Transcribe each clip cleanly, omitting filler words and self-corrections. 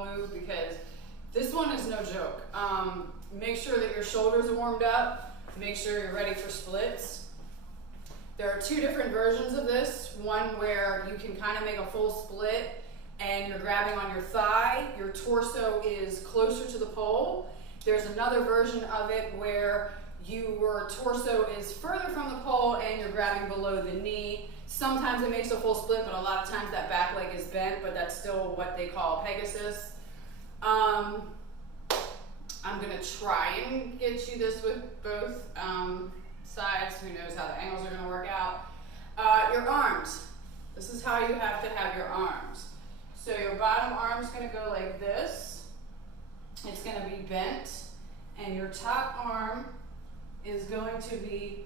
pole move because this one is no joke. Make sure that your shoulders are warmed up. Make sure you're ready for splits. There are two different versions of this. One where you can kind of make a full split and you're grabbing on your thigh. Your torso is closer to the pole. There's another version of it where your torso is further from the pole and you're grabbing below the knee. Sometimes it makes a full split, but a lot of times that back leg is bent, but that's still what they call Pegasus. I'm gonna try and get you this with both sides. Who knows how the angles are gonna work out. Your arms. This is how you have to have your arms. So your bottom arm's gonna go like this. It's gonna be bent, and your top arm is going to be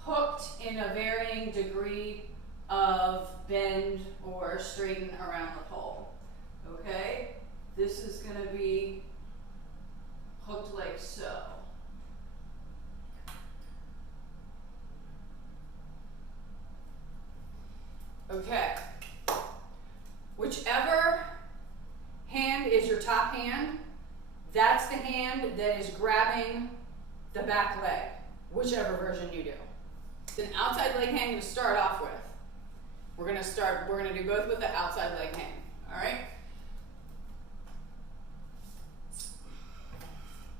hooked in a varying degree of bend or straighten around the pole. Okay? This is gonna be hooked like so. Okay. Whichever hand is your top hand, that's the hand that is grabbing the back leg, whichever version you do. It's an outside leg hang to start off with. We're gonna do both with the outside leg hang, all right?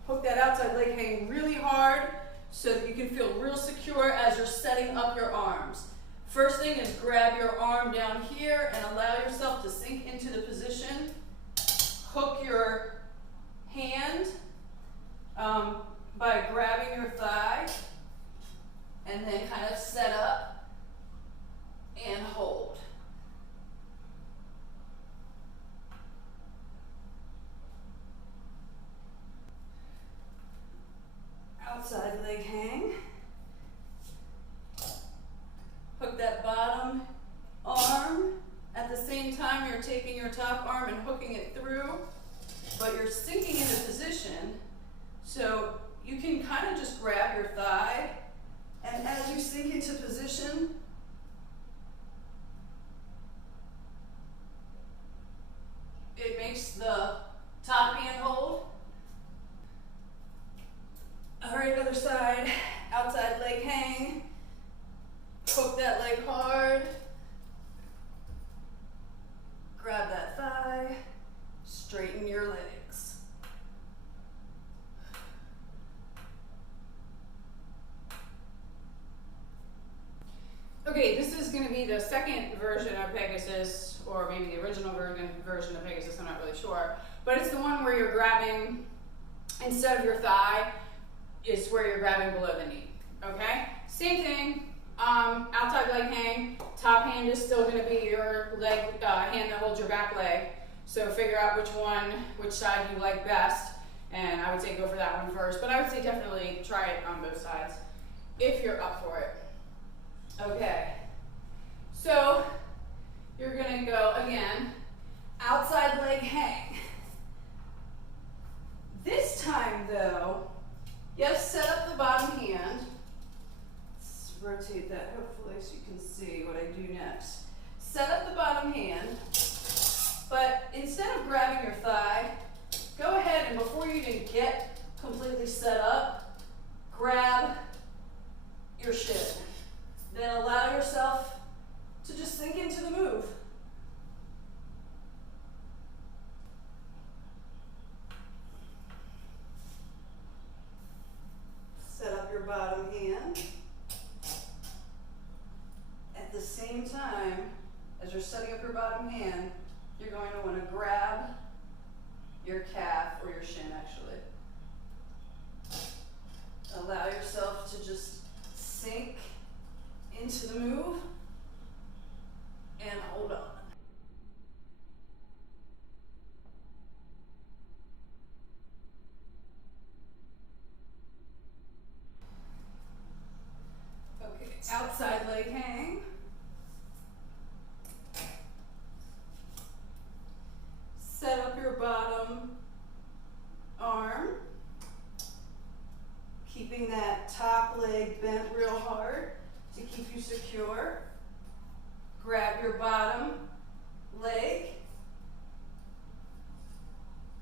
Hook that outside leg hang really hard so that you can feel real secure as you're setting up your arms. First thing is grab your arm down here and allow yourself to sink into the position. Hook your hand by grabbing your thigh and then kind of set up and hold. Outside leg hang. Hook that bottom arm. At the same time, you're taking your top arm and hooking it through, but you're sinking into position. So you can kind of just grab your thigh, and as you sink into position, it makes the top hand hold. All right, other side, outside leg hang. Hook that leg hard. Grab that thigh. Straighten your legs. Okay, this is going to be the second version of Pegasus, or maybe the original version of Pegasus, I'm not really sure. But it's the one where you're grabbing, instead of your thigh, is where you're grabbing below the knee. Okay? Same thing. Outside leg hang. Top hand is still going to be your leg hand that holds your back leg. So figure out which side you like best. And I would say go for that one first. But I would say definitely try it on both sides if you're up for it. Okay. So you're going to go again. Outside leg hang. This time though, you have to set up the bottom hand. Let's rotate that hopefully so you can see what I do next. Set up the bottom hand, but instead of grabbing your thigh, go ahead and before you even get completely set up, grab your shin. Then allow yourself to just sink into the move. Set up your bottom hand. At the same time, as you're setting up your bottom hand, you're going to want to grab your calf, or your shin actually. Allow yourself to just sink into the move and hold on. Okay, outside leg hang. Set up your bottom arm, keeping that top leg bent real hard to keep you secure. Grab your bottom leg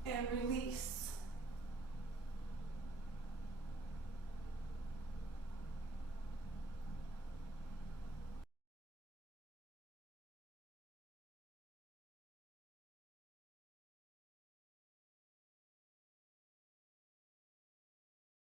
and release.